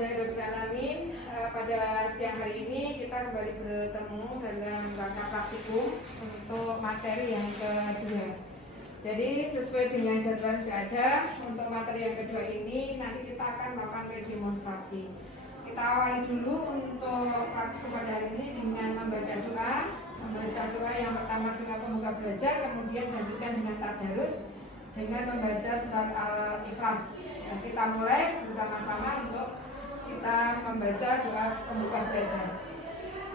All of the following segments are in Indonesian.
Alhamdulillahirrahmanirrahim. Pada siang hari ini kita kembali bertemu dalam rangka praktikum untuk materi yang kedua. Jadi sesuai dengan jadwal yang ada, untuk materi yang kedua ini nanti kita akan melakukan demonstrasi. Kita awali dulu untuk praktikum pada hari ini dengan membaca doa. Membaca doa yang pertama doa pembuka belajar, kemudian dilanjutkan dengan tadarus dengan membaca surat Al-Ikhlas. Dan kita mulai bersama-sama untuk kita membaca doa pembuka belajar.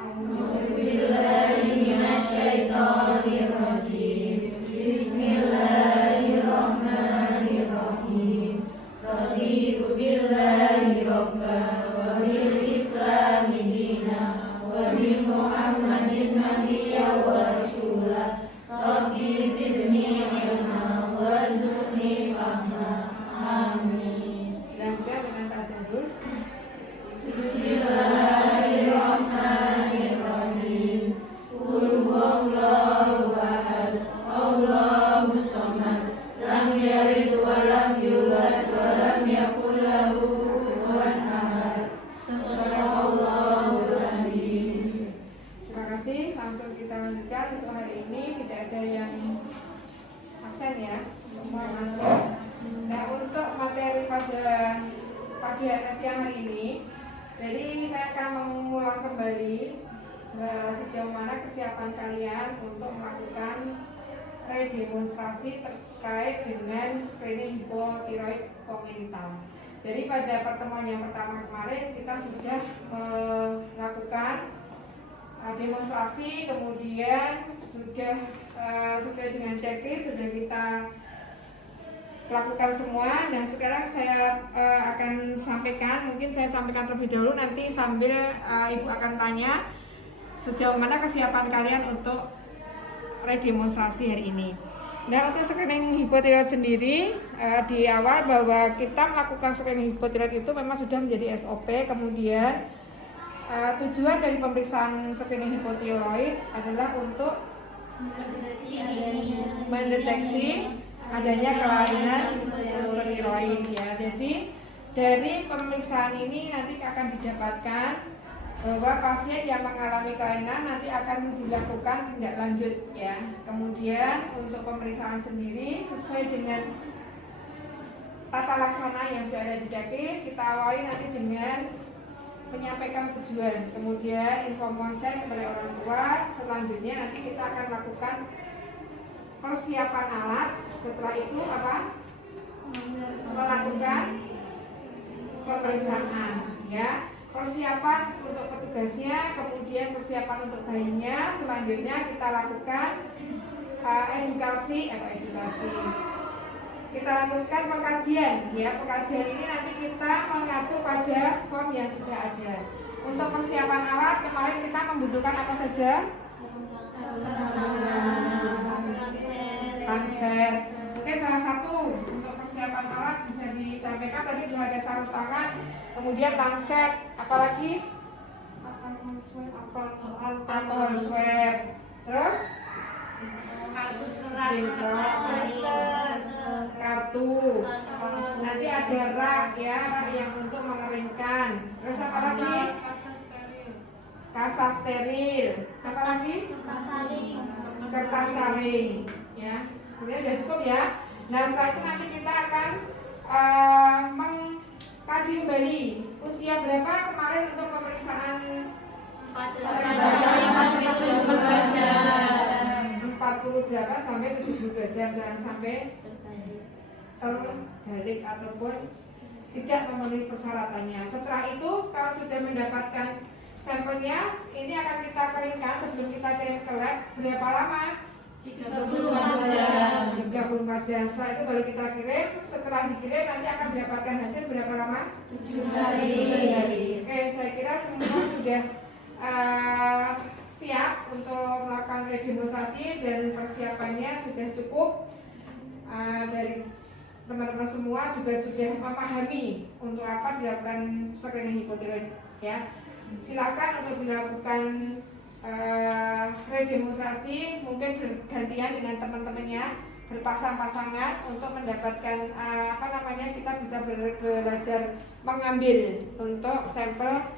A'udzubillahiminasyaitonirrajim. Bismillahirrahmanirrahim. Raditu billahi rabban wa bil islami dinan wa bi Muhammadin nabiyyan wa rasulan. Rabbi zidni ilma warzuqni fahma. Amin. Dan juga dengan tadarus. Bismillahirrahmanirrahim. Qul huwallahu ahad, Allahus samad, lam yalid wa lam yulad wa lam yakul lahu kufuwan ahad. Shadaqallahul adzim. Terima kasih. Langsung kita lanjutkan untuk hari ini. Tidak ada yang absen ya, semua masuk. Nah, untuk materi pada pagi siang hari ini, jadi saya akan mengulang kembali sejauh mana kesiapan kalian untuk melakukan redemonstrasi terkait dengan screening hipotiroid kongenital. Jadi pada pertemuan yang pertama kemarin kita sudah melakukan demonstrasi, kemudian sudah sesuai dengan checklist sudah kita lakukan semua. Nah, sekarang saya akan sampaikan, mungkin saya sampaikan terlebih dahulu, nanti sambil Ibu akan tanya sejauh mana kesiapan kalian untuk redemonstrasi hari ini. Nah, untuk screening hipotiroid sendiri, di awal bahwa kita melakukan screening hipotiroid itu memang sudah menjadi SOP. Kemudian tujuan dari pemeriksaan screening hipotiroid adalah untuk mendeteksi adanya kelainan hipotiroid ya. Jadi dari pemeriksaan ini nanti akan didapatkan bahwa pasien yang mengalami kelainan nanti akan dilakukan tindak lanjut ya. Kemudian untuk pemeriksaan sendiri sesuai dengan tata laksana yang sudah ada di checklist, kita awali nanti dengan menyampaikan tujuan, kemudian info konsen kepada orang tua. Selanjutnya nanti kita akan lakukan persiapan alat. Setelah itu apa? Melakukan pemeriksaan ya. Persiapan untuk petugasnya, kemudian persiapan untuk bayinya. Selanjutnya kita lakukan edukasi. Kita lakukan pengkajian ya. Pengkajian ini nanti kita mengacu pada form yang sudah ada. Untuk persiapan alat kemarin kita membutuhkan apa saja? Panset. Mungkin salah satu untuk persiapan alat bisa disampaikan tadi sudah ada sarung tangan, kemudian lancet, apalagi alkohol swab, terus kartu, nanti ada rak ya, rak yang untuk mengeringkan, terus apa lagi? Kasa steril, apa lagi? Kertas saring ya. Kemudian sudah cukup ya. Nah, setelah itu nanti kita akan mengkaji kembali usia berapa kemarin untuk pemeriksaan 48 sampai 72 jam, jangan sampai terbalik ataupun tidak memenuhi persyaratannya. Setelah itu kalau sudah mendapatkan sampelnya, ini akan kita keringkan sebelum kita kirim ke lab. Berapa lama? 34 jam. Setelah itu baru kita kirim. Setelah dikirim nanti akan mendapatkan hasil berapa lama? 7 hari. Oke, saya kira semua sudah siap untuk melakukan redemonstrasi dan persiapannya sudah cukup. Dari teman-teman semua juga sudah memahami untuk apa dilakukan screening hipotiroid ya. Silakan untuk dilakukan redemonstrasi, mungkin bergantian dengan teman-temannya. berpasang-pasangan untuk mendapatkan kita bisa belajar mengambil untuk sampel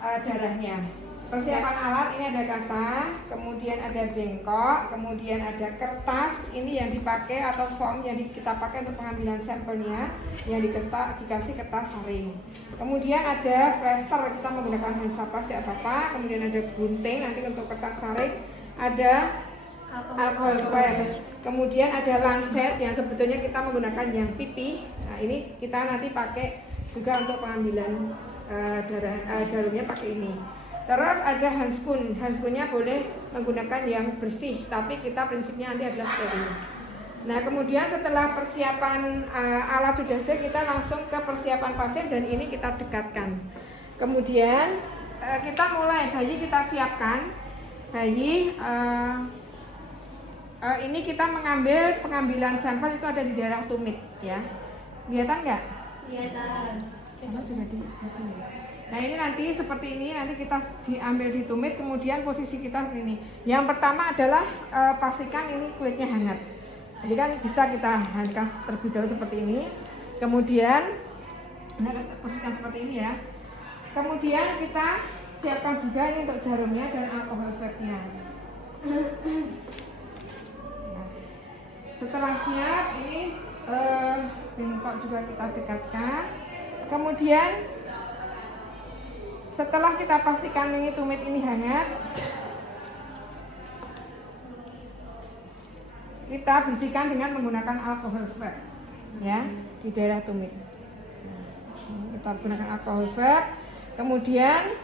darahnya. Persiapan alat ini ada kasa, kemudian ada bengkok, kemudian ada kertas ini yang dipakai atau form yang kita pakai untuk pengambilan sampelnya yang dikasih kertas saring. Kemudian ada plester, kita menggunakan hansa plastik apa-apa, kemudian ada gunting nanti untuk kertas saring, ada alkohol swab, kemudian ada lancet yang sebetulnya kita menggunakan yang pipih. Nah ini kita nanti pakai juga untuk pengambilan jarumnya pakai ini. Terus ada handskun, handskunnya boleh menggunakan yang bersih, tapi kita prinsipnya nanti adalah steril. Nah kemudian setelah persiapan alat sudah siap, kita langsung ke persiapan pasien dan ini kita dekatkan. Kemudian kita mulai, bayi kita siapkan, bayi ini kita mengambil pengambilan sampel itu ada di daerah tumit ya. Kelihatan nggak? Kelihatan. Nah ini nanti seperti ini, nanti kita diambil di tumit, kemudian posisi kita ini. Yang pertama adalah pastikan ini kulitnya hangat. Jadi kan bisa kita hangatkan terlebih dahulu seperti ini. Kemudian, posisikan seperti ini ya. Kemudian kita siapkan juga ini untuk jarumnya dan alkohol swabnya. Nah, setelah siap, ini bengkok juga kita dekatkan. Kemudian setelah kita pastikan ini tumit ini hangat, kita bersihkan dengan menggunakan alkohol swab ya di daerah tumit. Kita gunakan alkohol swab. Kemudian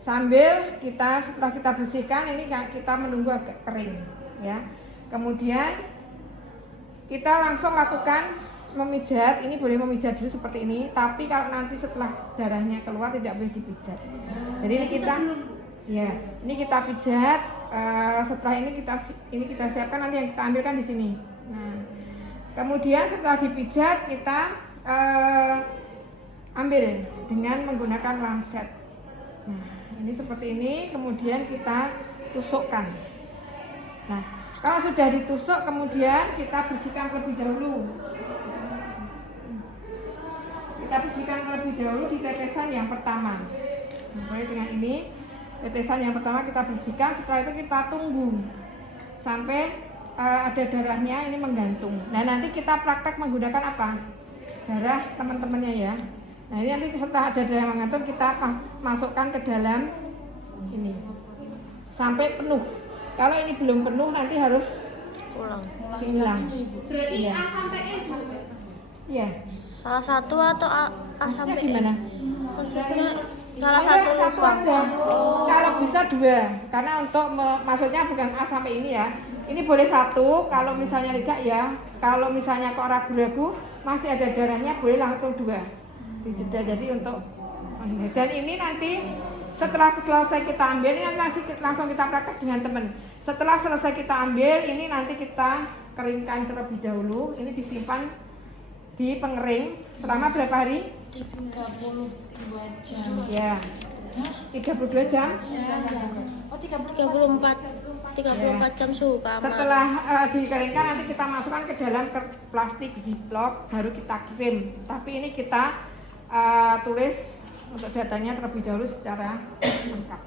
setelah kita bersihkan ini kita menunggu agak kering ya. Kemudian kita langsung lakukan memijat. Ini boleh memijat dulu seperti ini, tapi kalau nanti setelah darahnya keluar tidak boleh dipijat. Jadi ini kita pijat. Setelah ini kita siapkan, nanti yang kita ambilkan di sini. Nah, kemudian setelah dipijat kita ambil dengan menggunakan lancet. Nah, ini seperti ini, kemudian kita tusukkan. Nah, kalau sudah ditusuk kemudian kita bersihkan terlebih dahulu. Kita bersihkan terlebih dahulu di tetesan yang pertama. Mulai dengan ini, tetesan yang pertama kita bersihkan. Setelah itu kita tunggu sampai ada darahnya ini menggantung. Nah nanti kita praktek menggunakan apa? Darah teman-temannya ya. Nah ini nanti setelah ada darah menggantung kita masukkan ke dalam ini sampai penuh. Kalau ini belum penuh nanti harus diulang. Berarti ya. A sampai E Bu? Iya. Salah satu atau A sampai E? Gimana? Salah satu aja. Kalau bisa 2, karena untuk maksudnya bukan A sampai ini ya. Ini boleh 1, kalau misalnya tidak ya. Kalau misalnya kok ragu-ragu masih ada darahnya boleh langsung 2. Dijeda jadi untuk dan ini nanti setelah selesai kita ambil ini nanti langsung kita praktek dengan teman. Setelah selesai kita ambil ini nanti kita keringkan terlebih dahulu. Ini disimpan di pengering selama berapa hari? 32 jam. Ya. 32 jam? Ya. Oh 34 jam suhu kamar. Setelah dikeringkan nanti kita masukkan ke dalam plastik ziplock baru kita kirim. Tapi ini kita tulis untuk datanya terlebih dahulu secara lengkap.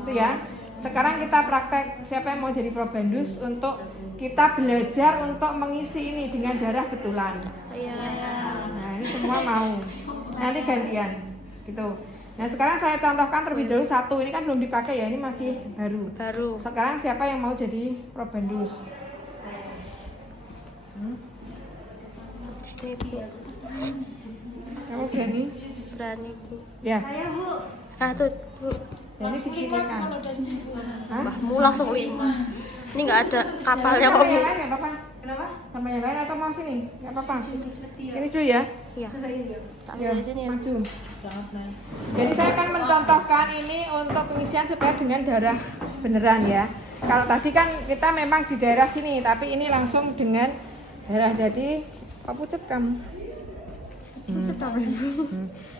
Itu ya. Sekarang kita praktek siapa yang mau jadi probandus untuk kita belajar untuk mengisi ini dengan darah betulan. Iya. Nah, ini semua mau. Nanti gantian. Gitu. Nah, sekarang saya contohkan terlebih dahulu 1. Ini kan belum dipakai ya, ini masih baru. Sekarang siapa yang mau jadi probandus? Kamu berani? Berani Bu. Ya. Saya Bu. Nah tuh Bu. Ya, ini dikirimkan. Hah? Mbahmu langsung 5. Ini nggak ada kapalnya kok Sama Bu. yang lain nggak apa-apa? Kenapa? Sama yang lain atau mau sini? Nggak apa-apa. Ini dulu ya. Iya. Tak Ya, ambil di sini ya. maju. Jadi saya akan mencontohkan ini untuk pengisian supaya dengan darah beneran ya. Kalau tadi kan kita memang di daerah sini, tapi ini langsung dengan darah. Jadi apa pucet kamu?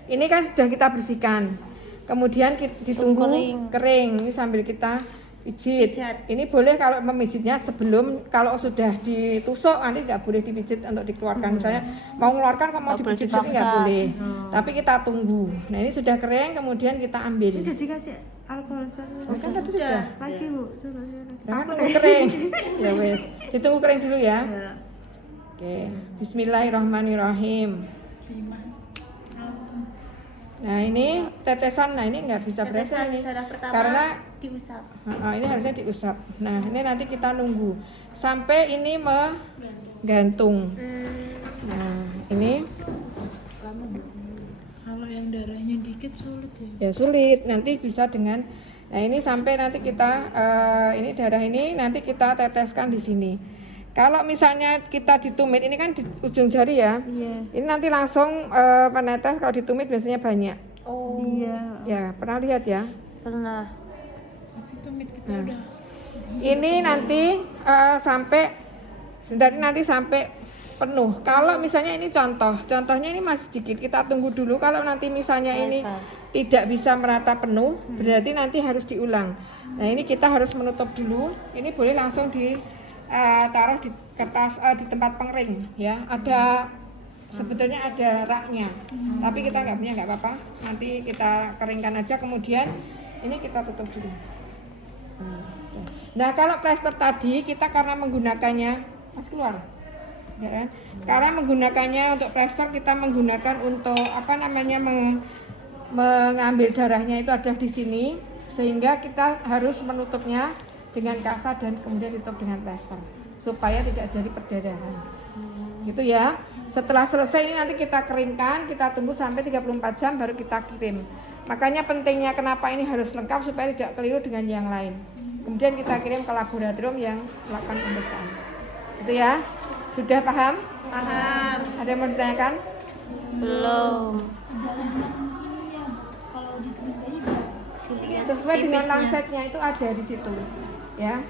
Ini kan sudah kita bersihkan. Kemudian ditunggu Kering. kering. Ini sambil kita Pijit. Ini boleh kalau memijitnya sebelum, kalau sudah ditusuk nanti tidak boleh dipijit untuk dikeluarkan. Misalnya mau mengeluarkan kok mau dipijit sini nggak boleh. Tapi kita tunggu. Nah ini sudah kering, kemudian kita ambil. Udah dikasih alkohol Kan tadi sudah. lagi Bu, coba. Nah, tunggu kering. Ya wes, ditunggu kering dulu ya. Ya. Oke, Bismillahirrahmanirrahim. Nah ini tetesan, nah ini nggak bisa berasa nih, darah pertama karena diusap. ini harusnya diusap. Nah ini nanti kita nunggu sampai ini menggantung. Nah ini Kalau yang darahnya dikit sulit ya. ya sulit, nanti bisa dengan, nah ini sampai nanti kita ini darah ini nanti kita teteskan di sini. Kalau misalnya kita ditumit, ini kan di ujung jari ya. Iya. Ini nanti langsung penetes, kalau ditumit biasanya banyak. Oh, Iya. Ya, pernah lihat ya? pernah. Tapi tumit kita Nah. udah. Ini nanti sampai sebentar, nanti sampai penuh. Kalau misalnya ini contohnya ini masih sedikit, kita tunggu dulu. Kalau nanti misalnya ini tidak bisa merata penuh, berarti nanti harus diulang. Nah, ini kita harus menutup dulu. Ini boleh langsung taruh di kertas di tempat pengering ya. Ada sebetulnya ada raknya, tapi kita nggak punya, nggak apa-apa. Nanti kita keringkan aja, kemudian ini kita tutup dulu. Nah kalau plester tadi kita karena menggunakannya mas keluar, ya kan? Karena menggunakannya untuk plester, kita menggunakan untuk apa namanya mengambil darahnya itu ada di sini, sehingga kita harus menutupnya dengan kasa dan kemudian ditutup dengan plester supaya tidak terjadi perdarahan. Gitu ya. Setelah selesai ini nanti kita keringkan, kita tunggu sampai 34 jam baru kita kirim. Makanya pentingnya kenapa ini harus lengkap supaya tidak keliru dengan yang lain. Kemudian kita kirim ke laboratorium yang melakukan pemeriksaan. Itu ya. Sudah paham? Paham. Ada yang mau ditanyakan? Belum. Kalau ditumit bayi Sesuai dengan lancetnya itu ada di situ. Ya.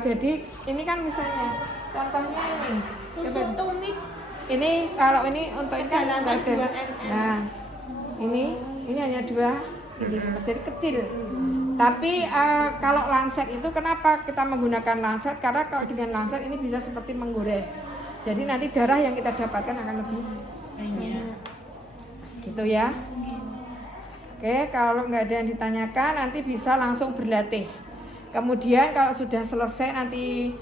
Jadi ini kan misalnya contohnya ini. tusuk tumit Ini kalau ini untuk ini kan kedalaman nggak ada. 2 mm. Nah, ini hanya 2 ini jadi kecil. Tapi kalau lancet itu kenapa kita menggunakan lancet? Karena kalau dengan lancet ini bisa seperti menggores. Jadi nanti darah yang kita dapatkan akan lebih banyak. Gitu ya. Oke, kalau nggak ada yang ditanyakan nanti bisa langsung berlatih. Kemudian kalau sudah selesai nanti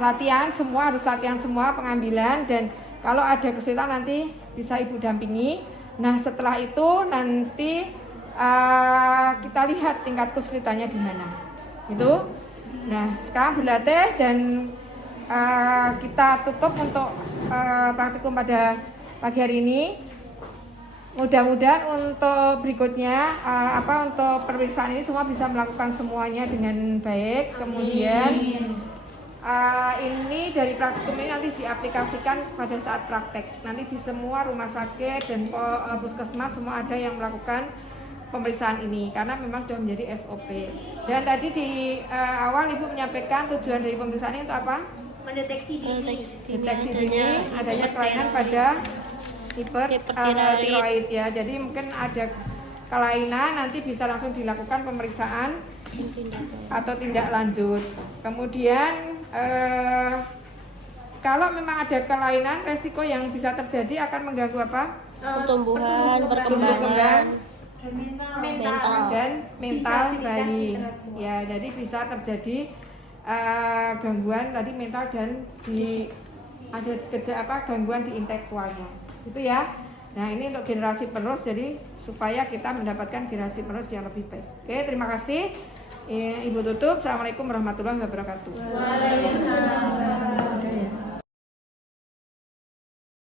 latihan, semua harus latihan semua pengambilan, dan kalau ada kesulitan nanti bisa ibu dampingi. Nah setelah itu nanti kita lihat tingkat kesulitannya di mana. Itu. Nah sekarang berlatih dan kita tutup untuk praktikum pada pagi hari ini. Mudah-mudahan untuk berikutnya untuk pemeriksaan ini semua bisa melakukan semuanya dengan baik. Kemudian ini dari praktikum ini nanti diaplikasikan pada saat praktek. Nanti di semua rumah sakit dan puskesmas semua ada yang melakukan pemeriksaan ini karena memang sudah menjadi SOP. Dan tadi di awal Ibu menyampaikan tujuan dari pemeriksaan ini untuk apa? mendeteksi dini. Deteksi dini adanya kelainan pada hipertiroid ya. Jadi mungkin ada kelainan, nanti bisa langsung dilakukan pemeriksaan atau tindak lanjut. Kemudian kalau memang ada kelainan, resiko yang bisa terjadi akan mengganggu apa? Pertumbuhan, Tumbuh perkembangan, mental. dan mental bayi. Ya, jadi bisa terjadi gangguan tadi mental dan ada gangguan di intelektualnya. Itu ya. Nah, ini untuk generasi penerus, jadi supaya kita mendapatkan generasi penerus yang lebih baik. Oke, terima kasih. Ibu tutup. Assalamualaikum warahmatullahi wabarakatuh. Waalaikumsalam.